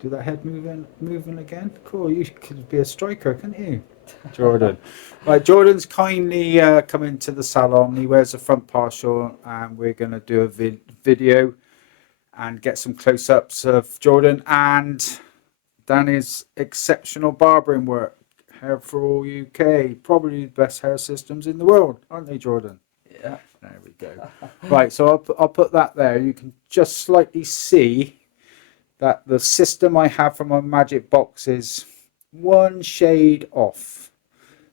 Do that head moving again? Cool. You could be a striker, couldn't you, Jordan? Right, Jordan's kindly come into the salon. He wears a front partial, and we're going to do a video and get some close-ups of Jordan and Danny's exceptional barbering work. Hair for All UK, probably the best hair systems in the world, aren't they, Jordan? Yeah. There we go. Right, so I'll put that there. You can just slightly see that the system I have for my magic box is one shade off.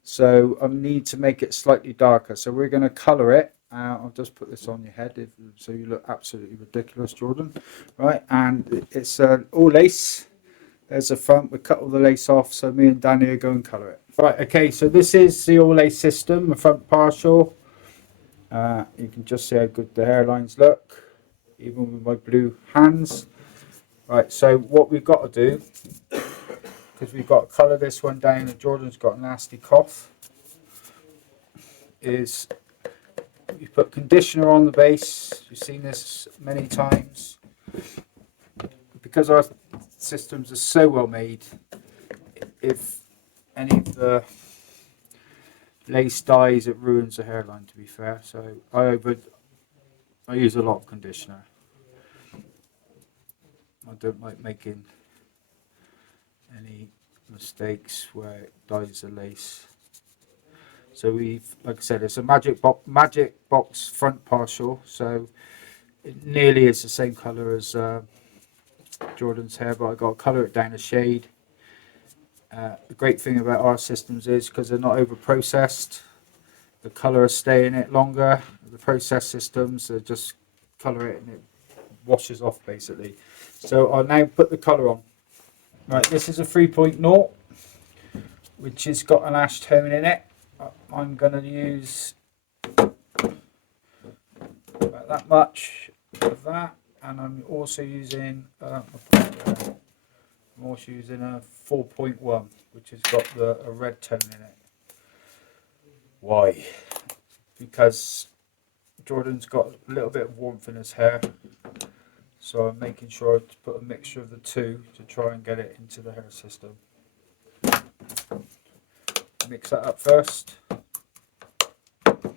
So I need to make it slightly darker. So we're going to colour it. I'll just put this on your head so you look absolutely ridiculous, Jordan. Right, and it's all lace. There's the front. We cut all the lace off, so me and Danny are going to colour it. Right, okay, so this is the all lace system, the front partial. You can just see how good the hairlines look, even with my blue hands. Right, so what we've got to do, because we've got to colour this one down, and Jordan's got a nasty cough, is we put conditioner on the base. You've seen this many times. Because our systems are so well made, if any of the lace dies, it ruins the hairline, to be fair. So I use a lot of conditioner. I don't like making any mistakes where it dyes the lace. So like I said, it's a magic box front partial, so it nearly is the same colour as Jordan's hair, but I got to colour it down a shade. The great thing about our systems is because they're not over processed, the colour is staying it longer. The process systems are just colour it and it washes off basically. So I'll now put the colour on. Right, this is a 3.0, which has got an ash tone in it. I'm going to use about that much of that. And I'm also using a 4.1, which has got a red tone in it. Why? Because Jordan's got a little bit of warmth in his hair, so I'm making sure to put a mixture of the two to try and get it into the hair system. Mix that up first, and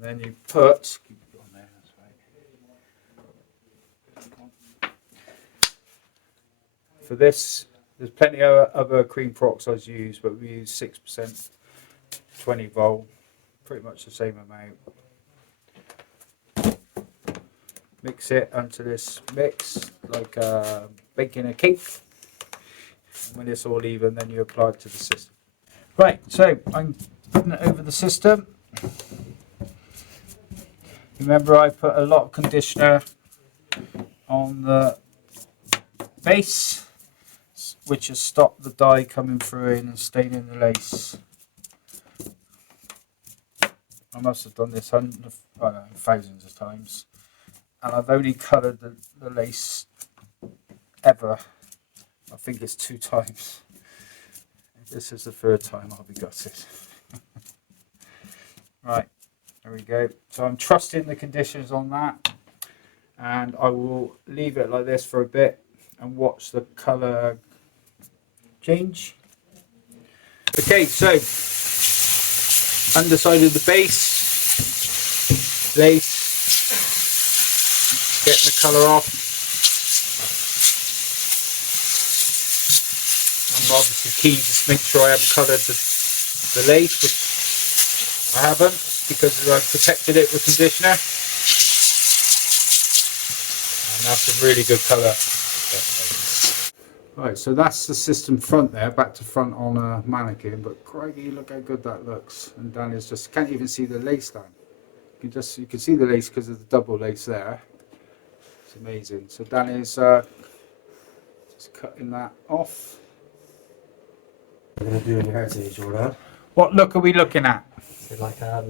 then you put. For this, there's plenty of other cream peroxides used, but we use 6%, 20 volt, pretty much the same amount. Mix it onto this mix like baking a cake. And when it's all even, then you apply it to the system. Right, so I'm putting it over the system. Remember, I put a lot of conditioner on the base, which has stopped the dye coming through in and staining the lace. I must have done this thousands of times, and I've only coloured the lace ever. I think it's 2 times. If this is the 3rd time, I'll be gutted. Right, there we go. So I'm trusting the conditions on that, and I will leave it like this for a bit and watch the colour change. Okay, so underside of the base, lace, getting the colour off. I'm obviously keen to make sure I haven't coloured the lace, which I haven't because I've protected it with conditioner. And that's a really good colour. Right, so that's the system front there, back to front on a mannequin, but crikey, look how good that looks. And Danny's just, can't even see the lace down. You can see the lace because of the double lace there. It's amazing. So Danny's just cutting that off. We're going to do in your hair today, Jordan. What look are we looking at? So like a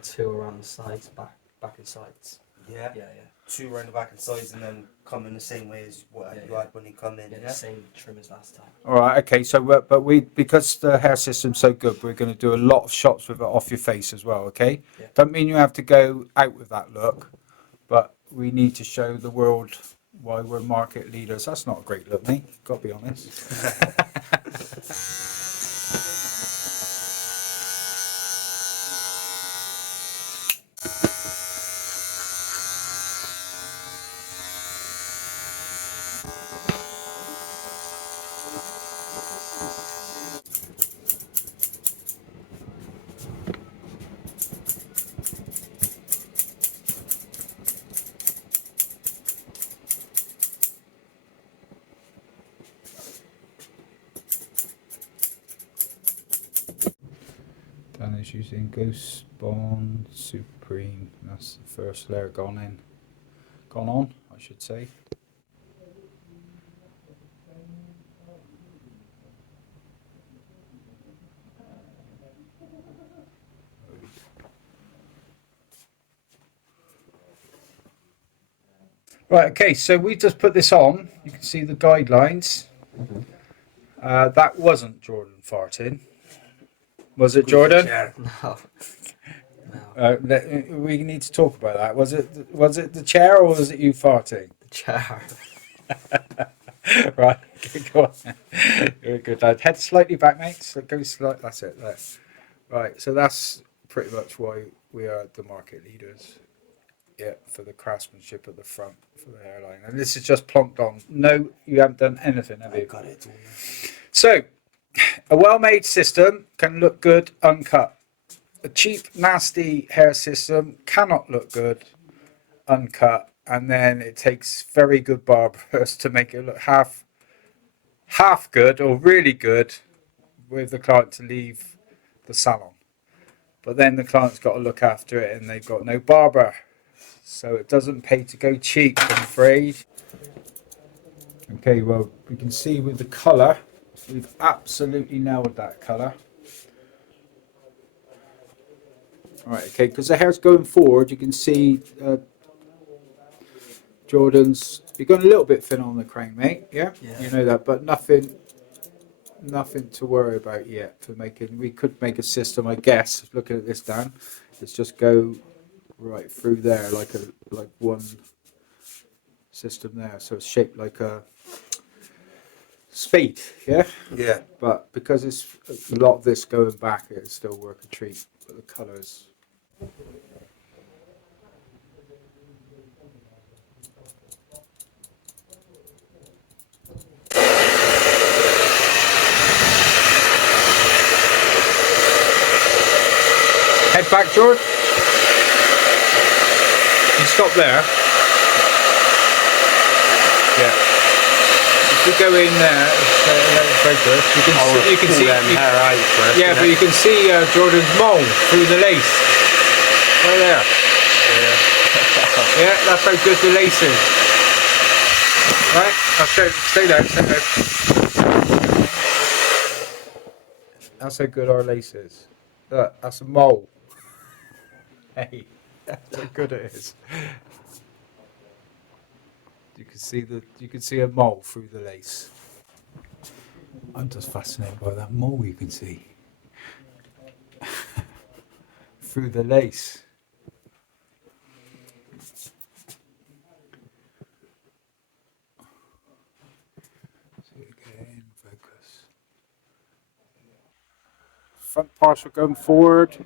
2 around the sides, back and sides. Yeah. Yeah. 2 around the back and sides, and then come in the same way as what you had when you come in. Yeah, the same trim as last time. All right, okay. So, but because the hair system's so good, we're going to do a lot of shots with it off your face as well. Okay. Yeah. Don't mean you have to go out with that look, but we need to show the world why we're market leaders. That's not a great look, mate. Got to be honest. Dan is using Ghost Bond Supreme. That's the first layer gone on, I should say. Right, okay, so we just put this on. You can see the guidelines. That wasn't Jordan farting. Was it Jordan? No. We need to talk about that. Was it the chair or was it you farting? The chair. Right, go on. You're a good lad. Head slightly back, mate. So go slightly. That's it. There. Right, so that's pretty much why we are the market leaders. Yeah, for the craftsmanship at the front for the hairline, and this is just plonked on. No, you haven't done anything, have you? Got it. So, a well-made system can look good uncut. A cheap, nasty hair system cannot look good uncut, and then it takes very good barbers to make it look half good or really good with the client to leave the salon. But then the client's got to look after it, and they've got no barber. So it doesn't pay to go cheap, I'm afraid. Okay, well, we can see with the colour, we've absolutely nailed that colour. Alright, okay, because the hair's going forward, you can see Jordan's, you're going a little bit thin on the crown, mate, yeah? You know that, but nothing to worry about yet for making. We could make a system, I guess, looking at this, Dan. Let's just go right through there like one system there, so it's shaped like a spade, yeah. But because it's a lot of this going back, it'll still work a treat. But the colours, head back, George. You stop there. Yeah. If we go in there, it's very good. You can see them hair out first. yeah, but you can see Jordan's mole through the lace. Right there. Yeah, that's how good the lace is. Right? Stay there. That's how good our lace is. Look, that's a mole. Hey, that's how good it is. You can see a mole through the lace. I'm just fascinated by that mole you can see through the lace. See again, focus. Front partial going forward.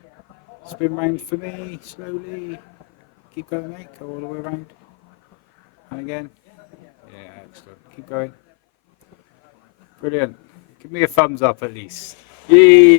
Spin round for me slowly. Keep going, mate. Go all the way around. And again. Yeah, excellent. Keep going. Brilliant. Give me a thumbs up at least. Yay!